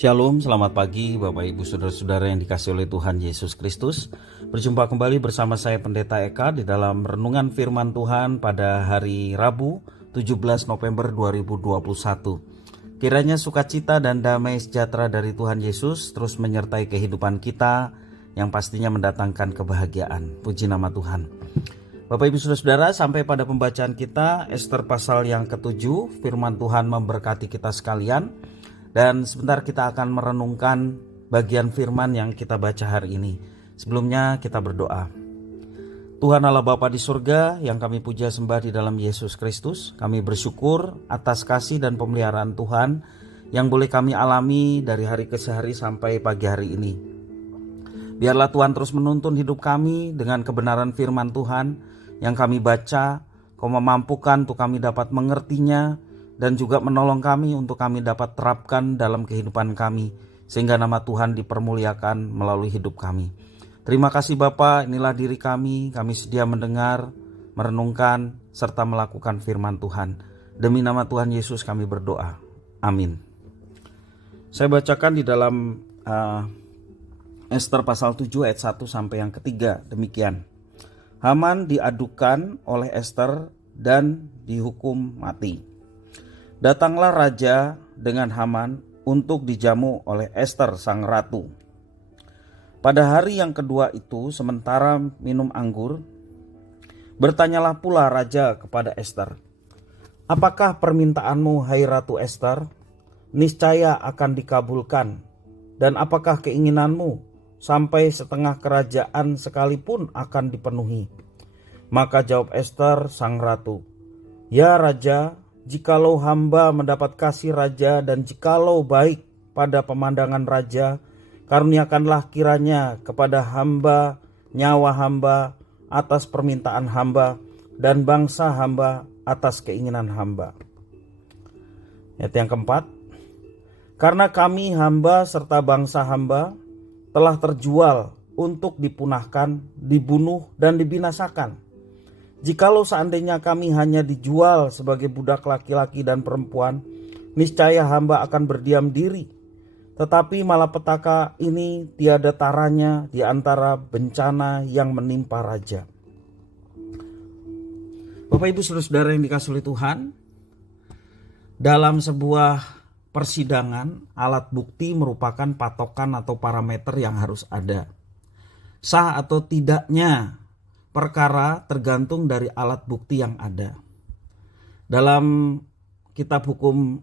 Shalom, selamat pagi Bapak Ibu Saudara-saudara yang dikasihi oleh Tuhan Yesus Kristus. Berjumpa kembali bersama saya Pendeta Eka di dalam renungan firman Tuhan pada hari Rabu 17 November 2021. Kiranya sukacita dan damai sejahtera dari Tuhan Yesus terus menyertai kehidupan kita yang pastinya mendatangkan kebahagiaan. Puji nama Tuhan. Bapak Ibu Saudara-saudara, sampai pada pembacaan kita Ester pasal yang ke-7, firman Tuhan memberkati kita sekalian. Dan sebentar kita akan merenungkan bagian firman yang kita baca hari ini. Sebelumnya kita berdoa. Tuhan Allah Bapa di surga yang kami puja sembah di dalam Yesus Kristus, kami bersyukur atas kasih dan pemeliharaan Tuhan yang boleh kami alami dari hari ke hari sampai pagi hari ini. Biarlah Tuhan terus menuntun hidup kami dengan kebenaran firman Tuhan yang kami baca. Kau memampukan untuk kami dapat mengertinya dan juga menolong kami untuk kami dapat terapkan dalam kehidupan kami, sehingga nama Tuhan dipermuliakan melalui hidup kami. Terima kasih Bapa, inilah diri kami sedia mendengar, merenungkan, serta melakukan firman Tuhan. Demi nama Tuhan Yesus kami berdoa. Amin. Saya bacakan di dalam Ester pasal 7 ayat 1 sampai yang ketiga, demikian. Haman diadukan oleh Ester dan dihukum mati. Datanglah raja dengan Haman untuk dijamu oleh Ester sang ratu. Pada hari yang kedua itu, sementara minum anggur, bertanyalah pula raja kepada Ester, "Apakah permintaanmu, hai Ratu Ester? Niscaya akan dikabulkan. Dan apakah keinginanmu? Sampai setengah kerajaan sekalipun akan dipenuhi." Maka jawab Ester sang ratu, "Ya raja, jikalau hamba mendapat kasih raja dan jikalau baik pada pemandangan raja, karuniakanlah kiranya kepada hamba nyawa hamba atas permintaan hamba dan bangsa hamba atas keinginan hamba." Ayat yang keempat, "Karena kami hamba serta bangsa hamba telah terjual untuk dipunahkan, dibunuh dan dibinasakan. Jikalau seandainya kami hanya dijual sebagai budak laki-laki dan perempuan, niscaya hamba akan berdiam diri. Tetapi malapetaka ini tiada taranya di antara bencana yang menimpa raja." Bapak Ibu Saudara-saudara yang dikasihi oleh Tuhan, dalam sebuah persidangan, alat bukti merupakan patokan atau parameter yang harus ada. Sah atau tidaknya perkara tergantung dari alat bukti yang ada. Dalam kitab hukum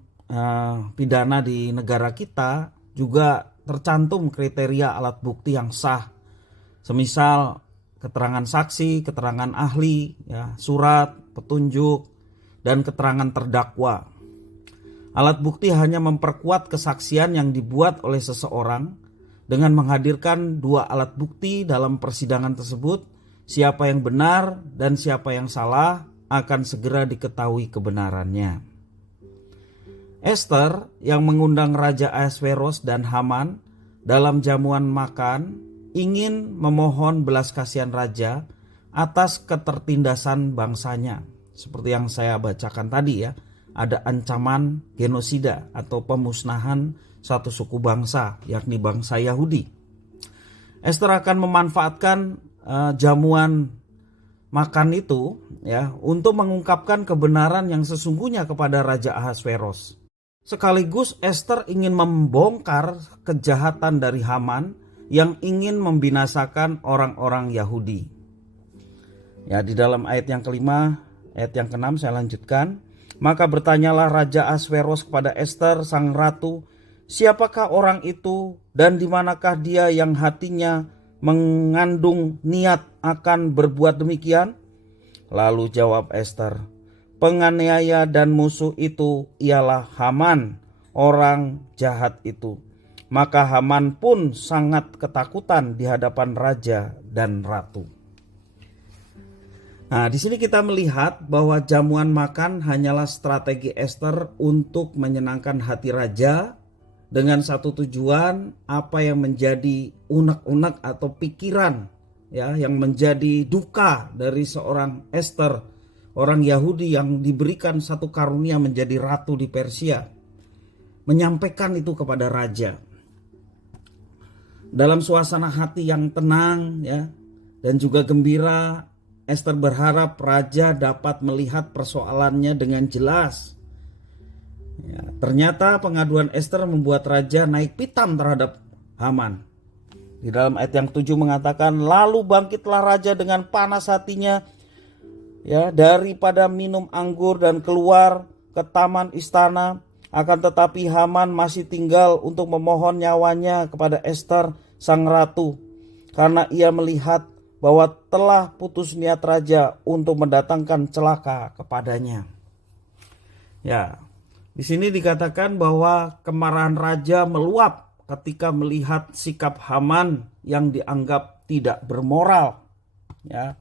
pidana di negara kita juga tercantum kriteria alat bukti yang sah. Semisal keterangan saksi, keterangan ahli, surat, petunjuk, dan keterangan terdakwa. Alat bukti hanya memperkuat kesaksian yang dibuat oleh seseorang. Dengan menghadirkan dua alat bukti dalam persidangan tersebut, siapa yang benar dan siapa yang salah akan segera diketahui kebenarannya. Ester yang mengundang Raja Ahasveros dan Haman dalam jamuan makan ingin memohon belas kasihan raja atas ketertindasan bangsanya. Seperti yang saya bacakan tadi ya, ada ancaman genosida atau pemusnahan satu suku bangsa, yakni bangsa Yahudi. Ester akan memanfaatkan jamuan makan itu untuk mengungkapkan kebenaran yang sesungguhnya kepada Raja Ahasveros. Sekaligus Ester ingin membongkar kejahatan dari Haman yang ingin membinasakan orang-orang Yahudi. Di dalam ayat yang kelima, ayat yang keenam saya lanjutkan. Maka bertanyalah Raja Ahasveros kepada Ester sang ratu, "Siapakah orang itu dan di manakah dia yang hatinya mengandung niat akan berbuat demikian?" Lalu jawab Ester, "Penganiaya dan musuh itu ialah Haman, orang jahat itu." Maka Haman pun sangat ketakutan di hadapan raja dan ratu. Nah, di sini kita melihat bahwa jamuan makan hanyalah strategi Ester untuk menyenangkan hati raja dengan satu tujuan, apa yang menjadi unek-unek atau pikiran yang menjadi duka dari seorang Ester, orang Yahudi yang diberikan satu karunia menjadi ratu di Persia. Menyampaikan itu kepada raja. Dalam suasana hati yang tenang ya dan juga gembira, Ester berharap raja dapat melihat persoalannya dengan jelas. Ya, ternyata pengaduan Ester membuat raja naik pitam terhadap Haman. Di dalam ayat yang 7 mengatakan, lalu bangkitlah raja dengan panas hatinya ya daripada minum anggur dan keluar ke taman istana. Akan tetapi Haman masih tinggal untuk memohon nyawanya kepada Ester sang ratu, karena ia melihat bahwa telah putus niat raja untuk mendatangkan celaka kepadanya. Ya, di sini dikatakan bahwa kemarahan raja meluap ketika melihat sikap Haman yang dianggap tidak bermoral. Ya,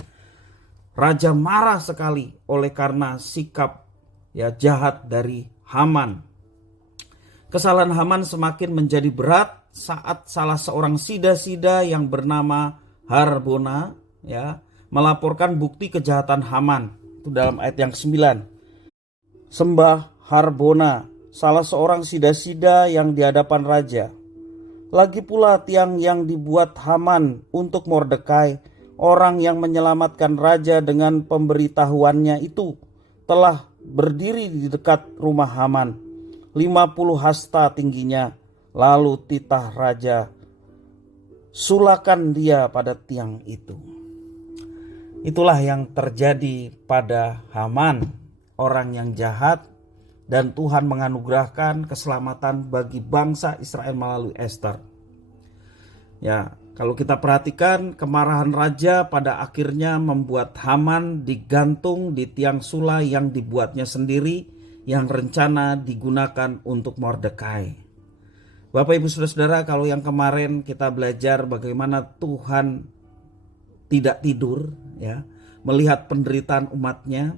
raja marah sekali oleh karena sikap ya jahat dari Haman. Kesalahan Haman semakin menjadi berat saat salah seorang sida-sida yang bernama Harbona ya melaporkan bukti kejahatan Haman. Itu dalam ayat yang 9. Sembah Harbona, salah seorang sida-sida yang di hadapan raja. Lagi pula tiang yang dibuat Haman untuk Mordekai, orang yang menyelamatkan raja dengan pemberitahuannya itu, telah berdiri di dekat rumah Haman. 50 hasta tingginya, lalu titah raja, sulakan dia pada tiang itu. Itulah yang terjadi pada Haman, orang yang jahat, dan Tuhan menganugerahkan keselamatan bagi bangsa Israel melalui Ester. Ya, kalau kita perhatikan, kemarahan raja pada akhirnya membuat Haman digantung di tiang sulai yang dibuatnya sendiri, yang rencana digunakan untuk Mordekai. Bapak Ibu Saudara-saudara, kalau yang kemarin kita belajar bagaimana Tuhan tidak tidur ya, melihat penderitaan umatnya.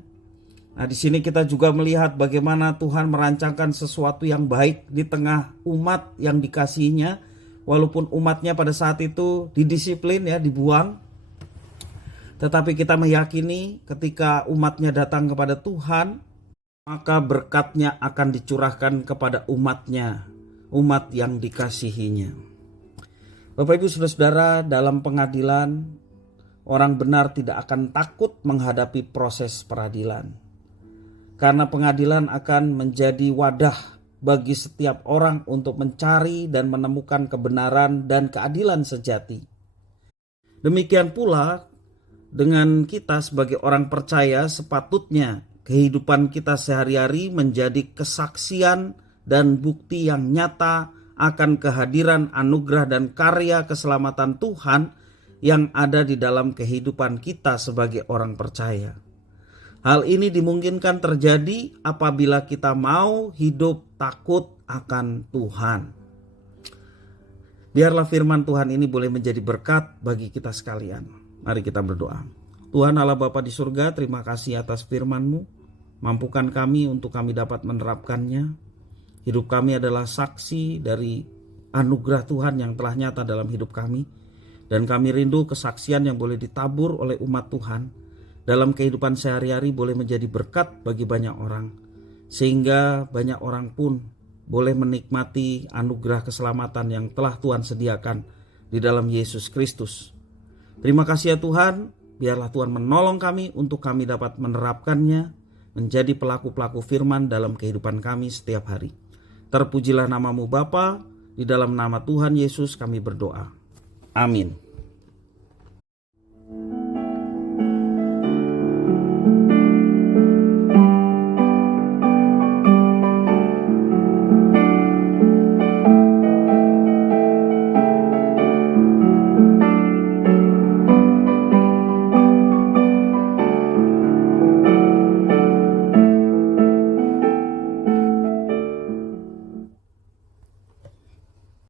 Nah, di sini kita juga melihat bagaimana Tuhan merancangkan sesuatu yang baik di tengah umat yang dikasihinya, walaupun umatnya pada saat itu didisiplin ya, dibuang. Tetapi kita meyakini ketika umatnya datang kepada Tuhan, maka berkatnya akan dicurahkan kepada umatnya, umat yang dikasihinya. Bapak Ibu Saudara-saudara, dalam pengadilan, orang benar tidak akan takut menghadapi proses peradilan. Karena pengadilan akan menjadi wadah bagi setiap orang untuk mencari dan menemukan kebenaran dan keadilan sejati. Demikian pula dengan kita sebagai orang percaya, sepatutnya kehidupan kita sehari-hari menjadi kesaksian dan bukti yang nyata akan kehadiran anugerah dan karya keselamatan Tuhan yang ada di dalam kehidupan kita sebagai orang percaya. Hal ini dimungkinkan terjadi apabila kita mau hidup takut akan Tuhan. Biarlah firman Tuhan ini boleh menjadi berkat bagi kita sekalian. Mari kita berdoa. Tuhan Allah Bapa di surga, terima kasih atas firman-Mu. Mampukan kami untuk kami dapat menerapkannya. Hidup kami adalah saksi dari anugerah Tuhan yang telah nyata dalam hidup kami. Dan kami rindu kesaksian yang boleh ditabur oleh umat Tuhan dalam kehidupan sehari-hari boleh menjadi berkat bagi banyak orang. Sehingga banyak orang pun boleh menikmati anugerah keselamatan yang telah Tuhan sediakan di dalam Yesus Kristus. Terima kasih ya Tuhan, biarlah Tuhan menolong kami untuk kami dapat menerapkannya, menjadi pelaku-pelaku firman dalam kehidupan kami setiap hari. Terpujilah nama-Mu Bapa, di dalam nama Tuhan Yesus kami berdoa. Amin.